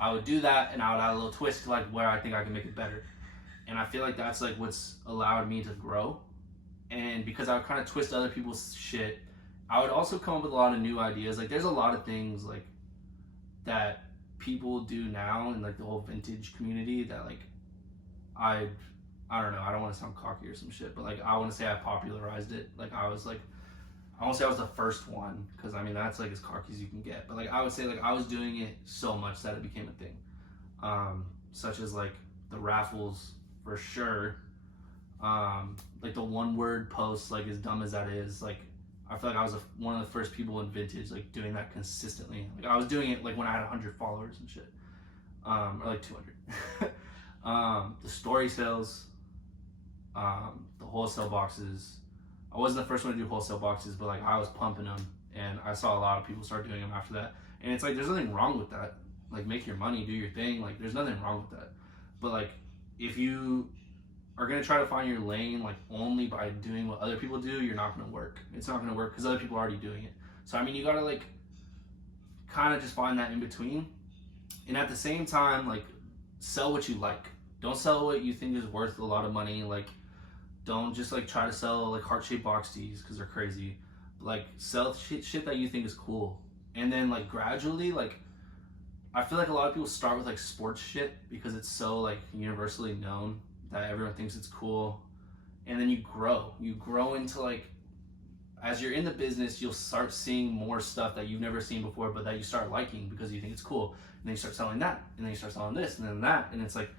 I would do that, and I would add a little twist to like where I think I can make it better. And I feel like that's like what's allowed me to grow. And because I would kind of twist other people's shit, I would also come up with a lot of new ideas. Like there's a lot of things like that people do now in like the whole vintage community that like I don't know, I don't want to sound cocky or some shit, but like I want to say I popularized it. Like I won't say I was the first one, because I mean that's like as cocky as you can get, but like I would say like I was doing it so much that it became a thing. Such as like the raffles for sure. Like the one word posts, like as dumb as that is, like I feel like I was one of the first people in vintage like doing that consistently. Like I was doing it like when I had 100 followers and shit, or like 200. The story sales, the wholesale boxes. I wasn't the first one to do wholesale boxes, but like I was pumping them, and I saw a lot of people start doing them after that. And it's like there's nothing wrong with that. Like make your money, do your thing. Like there's nothing wrong with that. But like if you are gonna try to find your lane like only by doing what other people do, you're not gonna work. It's not gonna work because other people are already doing it. So I mean, you gotta like kind of just find that in between, and at the same time, like sell what you like. Don't sell what you think is worth a lot of money. Like don't just like try to sell like heart-shaped box tees because they're crazy. Like sell shit that you think is cool, and then like gradually, like I feel like a lot of people start with like sports shit because it's so like universally known that everyone thinks it's cool, and then you grow into like, as you're in the business, you'll start seeing more stuff that you've never seen before, but that you start liking because you think it's cool, and then you start selling that, and then you start selling this, and then that, and it's like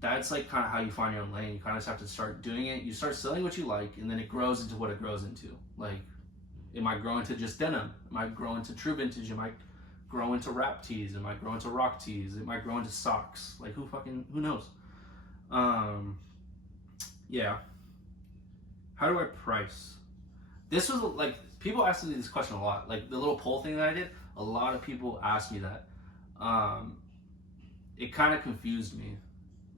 that's like kind of how you find your own lane. You kind of just have to start doing it. You start selling what you like, and then it grows into what it grows into. Like it might grow into just denim, it might grow into true vintage, it might grow into rap tees, it might grow into rock tees, it might grow into socks. Like who knows? Yeah. How do I price? This was like, people asked me this question a lot. Like the little poll thing that I did, a lot of people asked me that. It kind of confused me.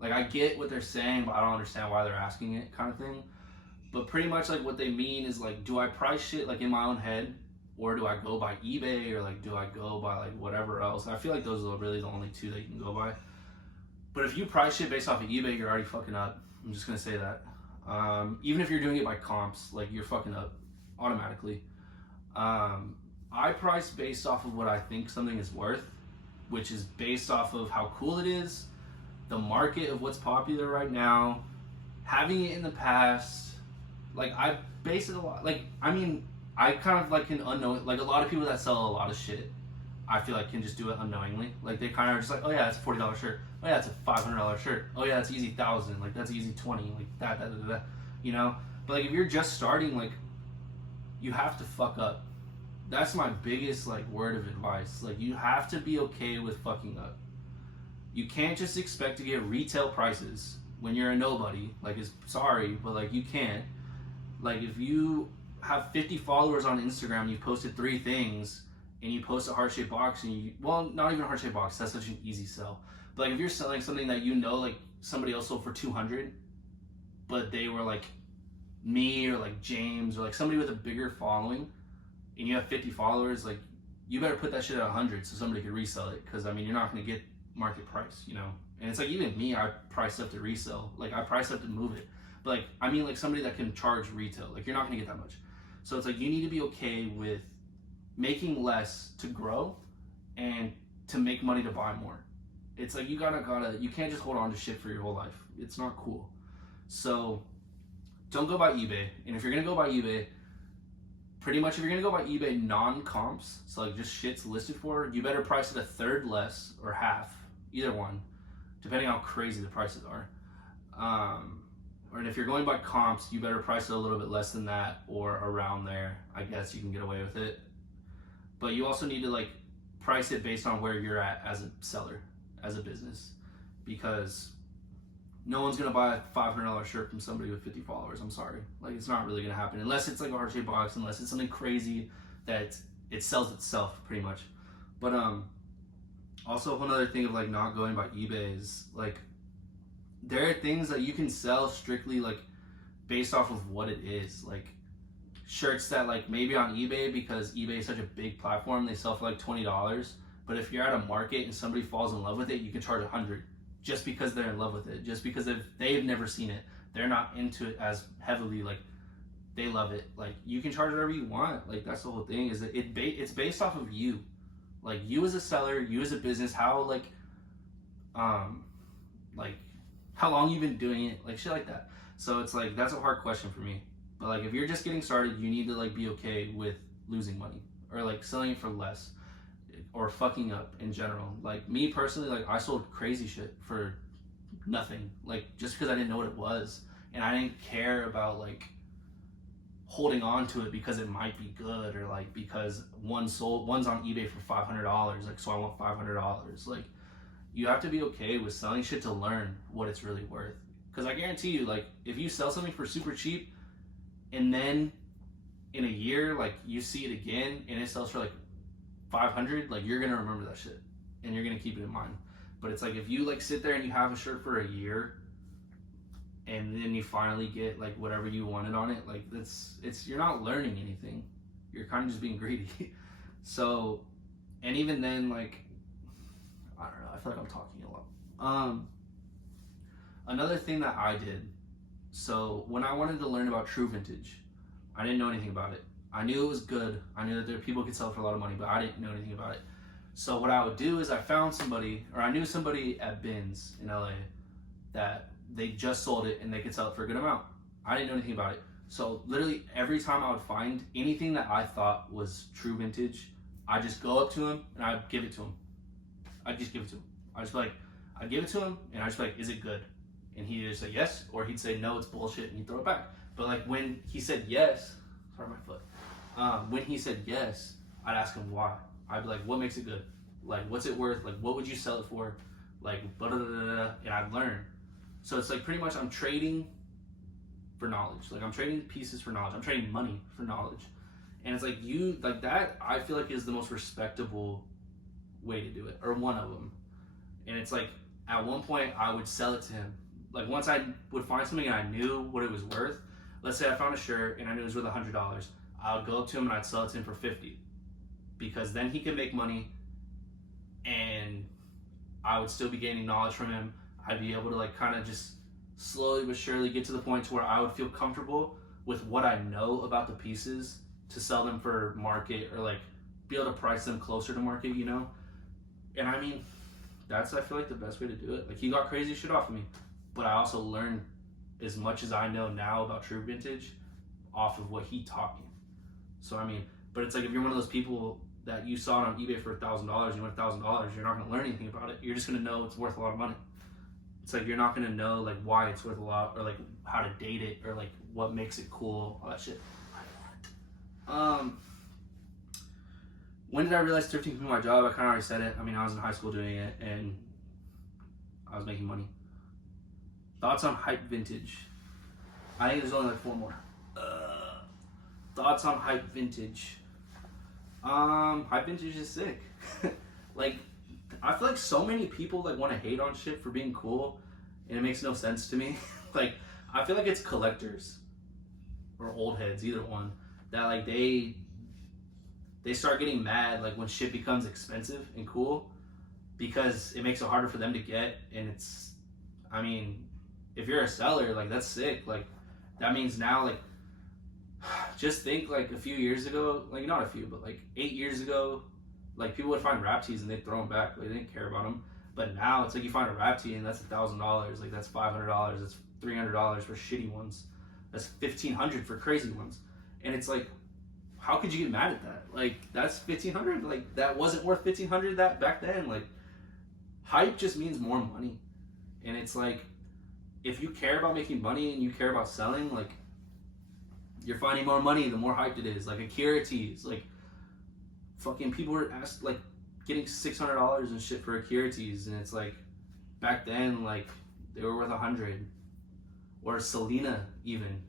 Like I get what they're saying, but I don't understand why they're asking it, kind of thing. But pretty much like what they mean is like, do I price shit like in my own head, or do I go by eBay, or like do I go by like whatever else? I feel like those are really the only two that you can go by. But if you price shit based off of eBay, you're already fucking up. I'm just gonna say that. Even if you're doing it by comps, like you're fucking up automatically. I price based off of what I think something is worth, which is based off of how cool it is, the market of what's popular right now, having it in the past. Like I base it a lot. Like I mean, I kind of like can unknown. Like a lot of people that sell a lot of shit, I feel like can just do it unknowingly. Like they kind of are just like, oh yeah, that's a $40 shirt. Oh yeah, that's a $500 shirt. Oh yeah, that's easy 1,000. Like that's easy 20. Like that. You know. But like if you're just starting, like you have to fuck up. That's my biggest like word of advice. Like you have to be okay with fucking up. You can't just expect to get retail prices when you're a nobody. Like it's sorry, but like you can't. Like if you have 50 followers on Instagram, you posted 3 things, and you post a heart-shaped box, and well, not even a heart-shaped box, that's such an easy sell. But like if you're selling something that you know like somebody else sold for 200, but they were like me or like James or like somebody with a bigger following, and you have 50 followers, like you better put that shit at 100 so somebody could resell it, because I mean you're not going to get market price, you know. And it's like even me, I price up to resell, like I price up to move it, but like I mean like somebody that can charge retail, like you're not going to get that much. So it's like you need to be okay with making less to grow and to make money to buy more. It's like you you can't just hold on to shit for your whole life. It's not cool. So don't go by eBay. And if you're gonna go by eBay, pretty much if you're gonna go by eBay non-comps, so like just shit's listed for, you better price it a third less or half, either one, depending on how crazy the prices are. And if you're going by comps, you better price it a little bit less than that or around there. I guess you can get away with it. But you also need to like price it based on where you're at as a seller, as a business, because no one's gonna buy a $500 shirt from somebody with 50 followers. I'm sorry, like it's not really gonna happen unless it's like a heart-shaped box, unless it's something crazy that it sells itself pretty much. But also one other thing of like not going by eBay is like there are things that you can sell strictly like based off of what it is. Like shirts that like maybe on eBay, because eBay is such a big platform, they sell for like $20. But if you're at a market and somebody falls in love with it, you can charge $100 just because they're in love with it, just because they've never seen it, they're not into it as heavily, like they love it. Like you can charge whatever you want. Like that's the whole thing. Is that it's based off of you, like you as a seller, you as a business, how like how long you've been doing it, like shit like that. So it's like that's a hard question for me. But like if you're just getting started, you need to like be okay with losing money or like selling it for less or fucking up in general. Like me personally, like I sold crazy shit for nothing, like just because I didn't know what it was and I didn't care about like holding on to it because it might be good, or like because one's on eBay for $500, like so I want $500. Like you have to be okay with selling shit to learn what it's really worth. Because I guarantee you, like if you sell something for super cheap and then in a year like you see it again and it sells for like 500, like you're gonna remember that shit and you're gonna keep it in mind. But it's like if you like sit there and you have a shirt for a year and then you finally get like whatever you wanted on it, like it's you're not learning anything, you're kind of just being greedy. So, and even then, like I don't know, I feel like I'm talking a lot. Another thing that I did, so when I wanted to learn about true vintage, I didn't know anything about it. I knew it was good, I knew that there people could sell it for a lot of money, but I didn't know anything about it. So what I would do is I found somebody, or I knew somebody at Bins in LA that they just sold it and they could sell it for a good amount. I didn't know anything about it. So literally every time I would find anything that I thought was true vintage, I just go up to him and I'd give it to him. I'd just give it to him. I'd give it to him and I'd just be like, is it good? And he'd either say yes, or he'd say no, it's bullshit, and he'd throw it back. But like when he said yes, sorry my foot. When he said yes, I'd ask him why. I'd be like, what makes it good? Like, what's it worth? Like, what would you sell it for? Like, blah, blah, blah, blah, and I'd learn. So it's like pretty much I'm trading for knowledge. Like I'm trading pieces for knowledge. I'm trading money for knowledge. And it's like that I feel like is the most respectable way to do it, or one of them. And it's like at one point I would sell it to him. Like once I would find something and I knew what it was worth, let's say I found a shirt and I knew it was worth $100, I would go up to him and I'd sell it to him for $50, because then he could make money and I would still be gaining knowledge from him. I'd be able to like kind of just slowly but surely get to the point to where I would feel comfortable with what I know about the pieces to sell them for market, or like be able to price them closer to market, you know? And I mean, that's, I feel like, the best way to do it. Like he got crazy shit off of me, but I also learned as much as I know now about true vintage off of what he taught me. So I mean, but it's like if you're one of those people that you saw it on eBay for $1,000, you want $1,000, you're not gonna learn anything about it. You're just gonna know it's worth a lot of money. It's like you're not gonna know like why it's worth a lot, or like how to date it, or like what makes it cool, all that shit. When did I realize thrifting could be my job? I kind of already said it. I mean, I was in high school doing it and I was making money. Thoughts on hype vintage? I think there's only like 4 more. Thoughts on hype vintage? Hype vintage is sick. Like, I feel like so many people like want to hate on shit for being cool, and it makes no sense to me. Like, I feel like it's collectors or old heads, either one, that like they start getting mad like when shit becomes expensive and cool, because it makes it harder for them to get. And it's, I mean, if you're a seller, like that's sick. Like that means now, like, just think like a few years ago, like not a few, but like 8 years ago, like people would find rap tees and they'd throw them back. Like, they didn't care about them. But now it's like you find a rap tee and that's $1,000. Like that's $500. That's $300 for shitty ones. That's $1,500 for crazy ones. And it's like, how could you get mad at that? Like that's $1,500. Like that wasn't worth $1,500 that back then. Like hype just means more money. And it's like, if you care about making money and you care about selling, like you're finding more money the more hyped it is. Like Akira tees, like fucking people were asked like getting $600 and shit for Akira tees, and it's like back then like they were worth $100. Or Selena even.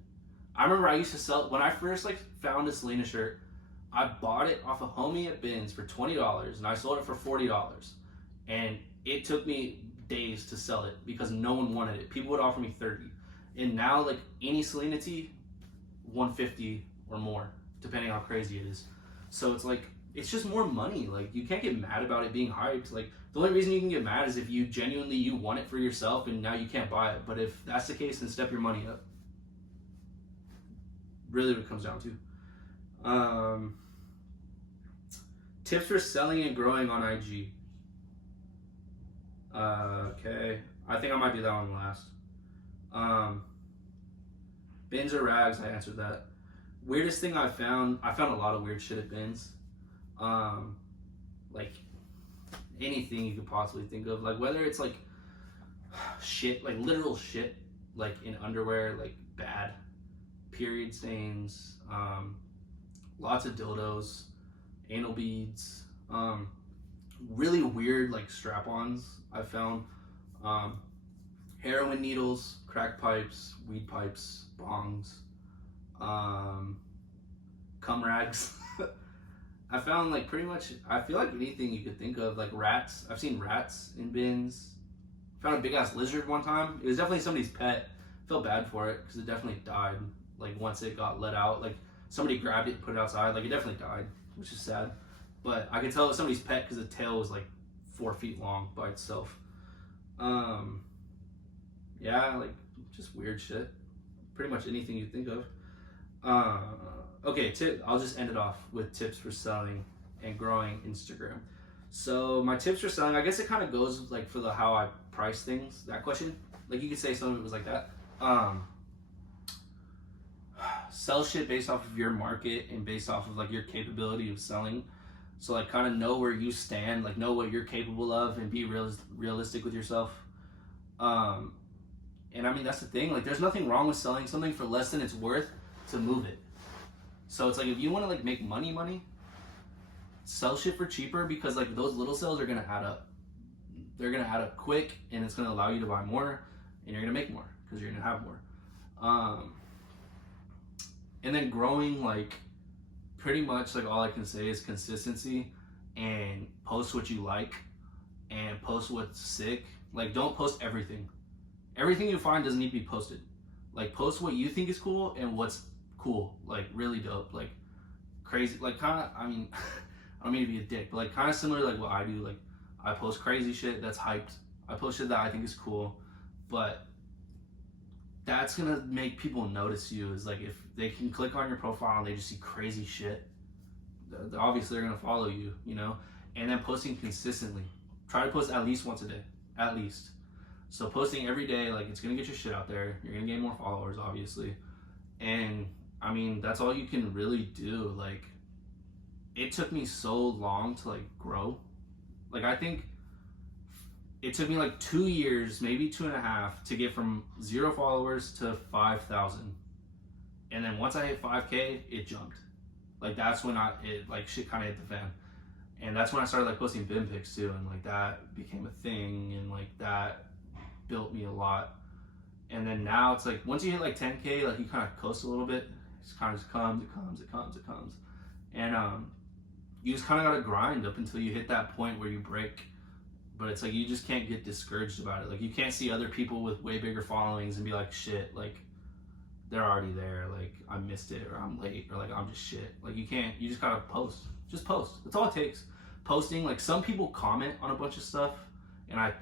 I remember I used to sell, when I first like found a Selena shirt, I bought it off a homie at Bins for $20 and I sold it for $40. And it took me days to sell it because no one wanted it. People would offer me $30. And now like any Selena tee, $150 or or more, depending how crazy it is. So it's like, it's just more money. Like, you can't get mad about it being hyped. Like, the only reason you can get mad is if you genuinely, you want it for yourself and now you can't buy it. But if that's the case, then step your money up. Really what it comes down to. Tips for selling and growing on IG. Okay. I think I might do that one last. Bins or rags, I answered that. Weirdest thing I found a lot of weird shit at bins. Like anything you could possibly think of. Like whether it's like shit, like literal shit, like in underwear, like bad period stains, lots of dildos, anal beads, really weird like strap-ons I found, heroin needles, crack pipes, weed pipes, bongs, cum rags. I found like pretty much, I feel like anything you could think of, like rats. I've seen rats in bins. Found a big ass lizard one time. It was definitely somebody's pet. Felt bad for it because it definitely died. Like once it got let out, like somebody grabbed it and put it outside. Like it definitely died, which is sad. But I could tell it was somebody's pet because the tail was like 4 feet long by itself. Yeah, like just weird shit. Pretty much anything you think of. Okay, I'll just end it off with tips for selling and growing Instagram. So my tips for selling, I guess it kind of goes like for the how I price things, that question. Like you could say some of it was like that. Sell shit based off of your market and based off of like your capability of selling. So like kind of know where you stand, like know what you're capable of and be realistic with yourself. And I mean, that's the thing, like there's nothing wrong with selling something for less than it's worth to move it. So it's like if you want to like make money, sell shit for cheaper because like those little sales are gonna add up. They're gonna add up quick and it's gonna allow you to buy more and you're gonna make more because you're gonna have more. And then growing, like pretty much like all I can say is consistency and post what you like and post what's sick. Like don't post everything. Everything you find doesn't need to be posted. Like post what you think is cool and what's cool, like really dope, like crazy, like kind of, I mean, I don't mean to be a dick, but like kind of similar like what I do. Like I post crazy shit that's hyped. I post shit that I think is cool, but that's gonna make people notice you. Is like if they can click on your profile and they just see crazy shit, obviously they're gonna follow you, you know. And then posting consistently. Try to post at least once a day, at least. So posting every day, like it's gonna get your shit out there. You're gonna gain more followers, obviously. And I mean, that's all you can really do. Like, it took me so long to like grow. Like, I think it took me like 2 years, maybe 2.5, to get from 0 followers to 5,000. And then once I hit 5K, it jumped. Like, that's when like shit kind of hit the fan. And that's when I started like posting bin pics too, and like that became a thing, and like that built me a lot. And then now it's like once you hit like 10K, like you kind of coast a little bit. It kind of just comes. And you just kind of gotta grind up until you hit that point where you break. But it's like you just can't get discouraged about it. Like you can't see other people with way bigger followings and be like, shit, like they're already there. Like I missed it, or I'm late, or like I'm just shit. Like you can't. You just gotta post. Just post. That's all it takes. Posting. Like some people comment on a bunch of stuff, and I've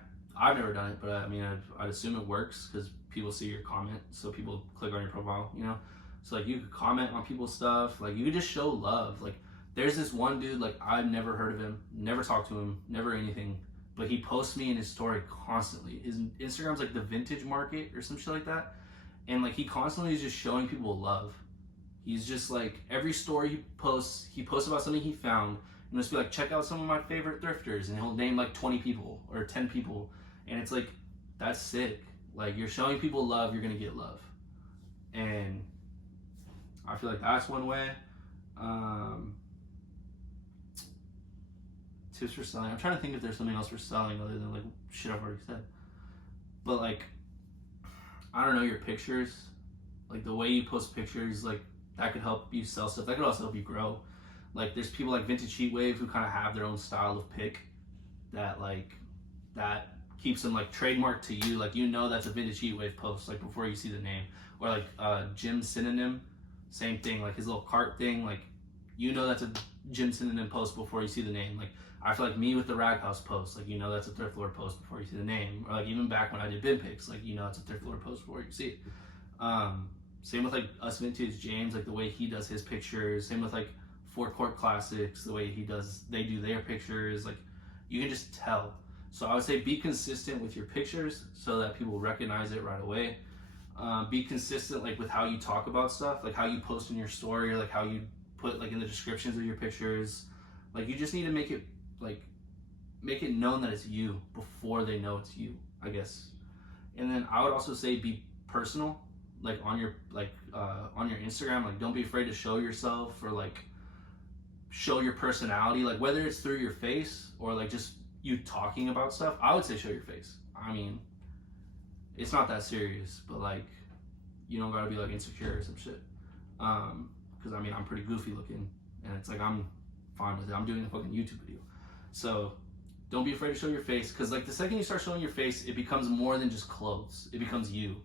never done it, but I mean I'd assume it works because people see your comment, so people click on your profile, you know. So like you could comment on people's stuff. Like you could just show love. Like there's this one dude, like I've never heard of him, never talked to him, never anything, but he posts me in his story constantly. His Instagram's like the vintage market or some shit like that, and like he constantly is just showing people love. He's just like every story he posts about something he found, and just be like, check out some of my favorite thrifters, and he'll name like 20 people or 10 people, and it's like that's sick. Like you're showing people love, you're gonna get love, and I feel like that's one way. Tips for selling. I'm trying to think if there's something else for selling other than like shit I've already said. But like, I don't know, your pictures, like the way you post pictures, like that could help you sell stuff. That could also help you grow. Like there's people like Vintage Heatwave who kind of have their own style of pic that keeps them like trademarked to you. Like you know that's a Vintage Heatwave post like before you see the name. Or like Jim Synonym. Same thing, like his little cart thing, like you know that's a gym synonym post before you see the name. Like I feel like me with the Raghouse post, like you know that's a Thrift Lord post before you see the name. Or like even back when I did bin pics, like you know it's a Thrift Lord post before you see it. Same with like Us Vintage James, like the way he does his pictures. Same with like Forecourt Classics, the way they do their pictures. Like you can just tell. So I would say be consistent with your pictures so that people recognize it right away. Be consistent like with how you talk about stuff, like how you post in your story, or like how you put like in the descriptions of your pictures. Like you just need to make it known that it's you before they know it's you, I guess. And then I would also say be personal, like on your Instagram. Like don't be afraid to show yourself, or like show your personality, like whether it's through your face or like just you talking about stuff. I would say show your face. I mean, it's not that serious, but like you don't gotta be like insecure or some shit. Because I mean I'm pretty goofy looking, and it's like I'm fine with it. I'm doing a fucking YouTube video, so don't be afraid to show your face. Because like the second you start showing your face, it becomes more than just clothes. It becomes you,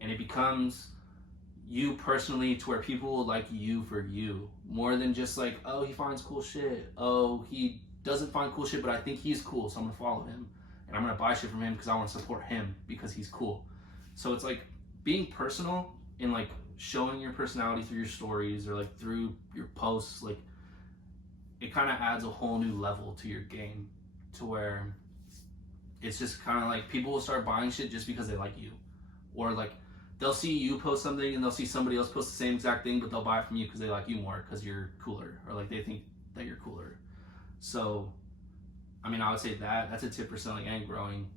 and it becomes you personally, to where people will like you for you more than just like, oh, he finds cool shit. Oh, he doesn't find cool shit, but I think he's cool, so I'm gonna follow him and I'm gonna buy shit from him because I want to support him because he's cool. So it's like being personal and like showing your personality through your stories or like through your posts. Like it kind of adds a whole new level to your game, to where it's just kind of like people will start buying shit just because they like you, or like they'll see you post something and they'll see somebody else post the same exact thing, but they'll buy it from you because they like you more because you're cooler, or like they think that you're cooler. So I mean, I would say that's a tip for selling and growing.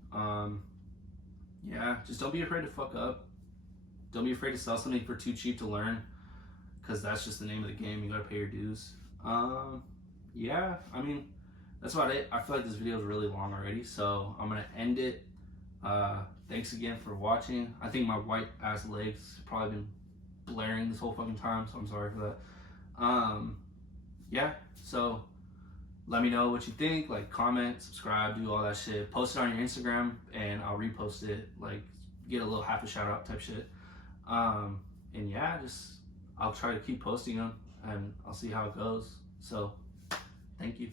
Yeah, just don't be afraid to fuck up. Don't be afraid to sell something for too cheap to learn, because that's just the name of the game. You gotta pay your dues. Yeah, I mean, that's about it. I feel like this video is really long already, so I'm gonna end it. Thanks again for watching. I think my white ass legs probably been blaring this whole fucking time, so I'm sorry for that. Yeah, so let me know what you think. Like, comment, subscribe, do all that shit. Post it on your Instagram and I'll repost it. Like, get a little half a shout out type shit. And yeah, I'll try to keep posting them and I'll see how it goes. So thank you.